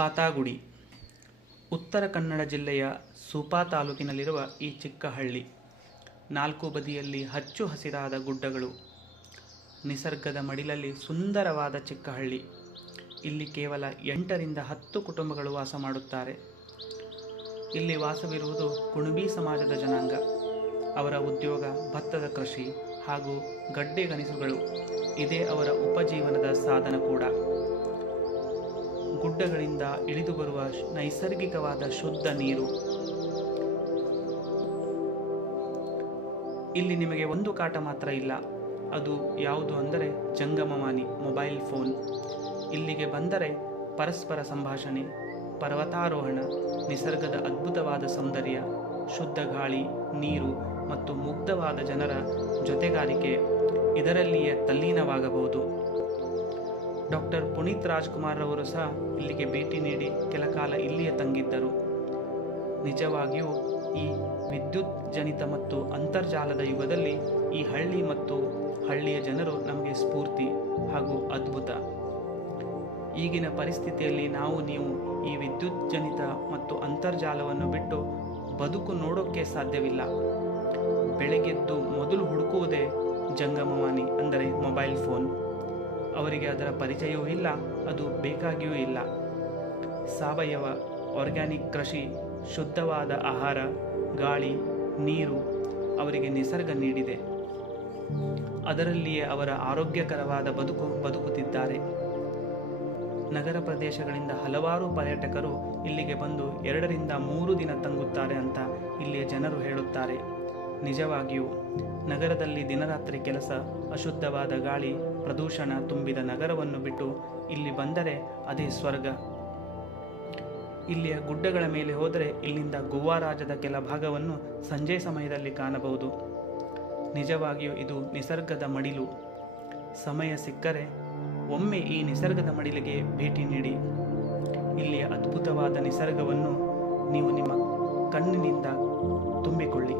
ಪಾತಾಗುಡಿ ಉತ್ತರ ಕನ್ನಡ ಜಿಲ್ಲೆಯ ಸೂಪಾ ತಾಲೂಕಿನಲ್ಲಿರುವ ಈ ಚಿಕ್ಕ ಹಳ್ಳಿ. ನಾಲ್ಕು ಬದಿಯಲ್ಲಿ ಹಚ್ಚು ಹಸಿರಾದ ಗುಡ್ಡಗಳು, ನಿಸರ್ಗದ ಮಡಿಲಲ್ಲಿ ಸುಂದರವಾದ ಚಿಕ್ಕ ಹಳ್ಳಿ. ಇಲ್ಲಿ ಕೇವಲ 8ರಿಂದ 10 ಕುಟುಂಬಗಳು ವಾಸ ಮಾಡುತ್ತಾರೆ. ಇಲ್ಲಿ ವಾಸವಿರುವುದು ಕುಣಬಿ ಸಮಾಜದ ಜನಾಂಗ. ಅವರ ಉದ್ಯೋಗ ಭತ್ತದ ಕೃಷಿ ಹಾಗೂ ಗಡ್ಡೆಗಣಿಸುಗಳು. ಇದೇ ಅವರ ಉಪಜೀವನದ ಸಾಧನ ಕೂಡ. ಗುಡ್ಡಗಳಿಂದ ಇಳಿದು ಬರುವ ನೈಸರ್ಗಿಕವಾದ ಶುದ್ಧ ನೀರು. ಇಲ್ಲಿ ನಿಮಗೆ ಒಂದು ಕಾಟ ಮಾತ್ರ ಇಲ್ಲ. ಅದು ಯಾವುದು ಅಂದರೆ ಜಂಗಮವಾಣಿ, ಮೊಬೈಲ್ ಫೋನ್. ಇಲ್ಲಿಗೆ ಬಂದರೆ ಪರಸ್ಪರ ಸಂಭಾಷಣೆ, ಪರ್ವತಾರೋಹಣ, ನಿಸರ್ಗದ ಅದ್ಭುತವಾದ ಸೌಂದರ್ಯ, ಶುದ್ಧ ಗಾಳಿ, ನೀರು ಮತ್ತು ಮುಗ್ಧವಾದ ಜನರ ಜೊತೆಗಾರಿಕೆ, ಇದರಲ್ಲಿಯೇ ತಲ್ಲೀನವಾಗಬಹುದು. ಡಾಕ್ಟರ್ ಪುನೀತ್ ರಾಜ್ಕುಮಾರ್ ಅವರು ಸಹ ಇಲ್ಲಿಗೆ ಭೇಟಿ ನೀಡಿ ಕೆಲಕಾಲ ಇಲ್ಲಿಯೇ ತಂಗಿದ್ದರು. ನಿಜವಾಗಿಯೂ ಈ ವಿದ್ಯುತ್ ಜನಿತ ಮತ್ತು ಅಂತರ್ಜಾಲದ ಯುಗದಲ್ಲಿ ಈ ಹಳ್ಳಿ ಮತ್ತು ಹಳ್ಳಿಯ ಜನರು ನಮಗೆ ಸ್ಫೂರ್ತಿ ಹಾಗೂ ಅದ್ಭುತ. ಈಗಿನ ಪರಿಸ್ಥಿತಿಯಲ್ಲಿ ನೀವು ಈ ವಿದ್ಯುತ್ ಜನಿತ ಮತ್ತು ಅಂತರ್ಜಾಲವನ್ನು ಬಿಟ್ಟು ಬದುಕು ನೋಡೋಕ್ಕೆ ಸಾಧ್ಯವಿಲ್ಲ. ಬೆಳಗ್ಗೆದ್ದು ಮೊದಲು ಹುಡುಕುವುದೇ ಜಂಗಮವಾಣಿ ಅಂದರೆ ಮೊಬೈಲ್ ಫೋನ್. ಅವರಿಗೆ ಅದರ ಪರಿಚಯವೂ ಇಲ್ಲ, ಅದು ಬೇಕಾಗಿಯೂ ಇಲ್ಲ. ಸಾವಯವ ಆರ್ಗ್ಯಾನಿಕ್ ಕೃಷಿ, ಶುದ್ಧವಾದ ಆಹಾರ, ಗಾಳಿ, ನೀರು ಅವರಿಗೆ ನಿಸರ್ಗ ನೀಡಿದೆ. ಅದರಲ್ಲಿಯೇ ಅವರ ಆರೋಗ್ಯಕರವಾದ ಬದುಕುತ್ತಿದ್ದಾರೆ. ನಗರ ಪ್ರದೇಶಗಳಿಂದ ಹಲವಾರು ಪರ್ಯಟಕರು ಇಲ್ಲಿಗೆ ಬಂದು 2ರಿಂದ 3 ದಿನ ತಂಗುತ್ತಾರೆ ಅಂತ ಇಲ್ಲಿಯ ಜನರು ಹೇಳುತ್ತಾರೆ. ನಿಜವಾಗಿಯೂ ನಗರದಲ್ಲಿ ದಿನರಾತ್ರಿ ಕೆಲಸ, ಅಶುದ್ಧವಾದ ಗಾಳಿ, ಪ್ರದೂಷಣ ತುಂಬಿದ ನಗರವನ್ನು ಬಿಟ್ಟು ಇಲ್ಲಿ ಬಂದರೆ ಅದೇ ಸ್ವರ್ಗ. ಇಲ್ಲಿಯ ಗುಡ್ಡಗಳ ಮೇಲೆ ಹೋದರೆ ಇಲ್ಲಿಂದ ಗೋವಾ ರಾಜ್ಯದ ಕೆಲ ಭಾಗವನ್ನು ಸಂಜೆ ಸಮಯದಲ್ಲಿ ಕಾಣಬಹುದು. ನಿಜವಾಗಿಯೂ ಇದು ನಿಸರ್ಗದ ಮಡಿಲು. ಸಮಯ ಸಿಕ್ಕರೆ ಒಮ್ಮೆ ಈ ನಿಸರ್ಗದ ಮಡಿಲಿಗೆ ಭೇಟಿ ನೀಡಿ. ಇಲ್ಲಿಯ ಅದ್ಭುತವಾದ ನಿಸರ್ಗವನ್ನು ನೀವು ನಿಮ್ಮ ಕಣ್ಣಿನಿಂದ ತುಂಬಿಕೊಳ್ಳಿ.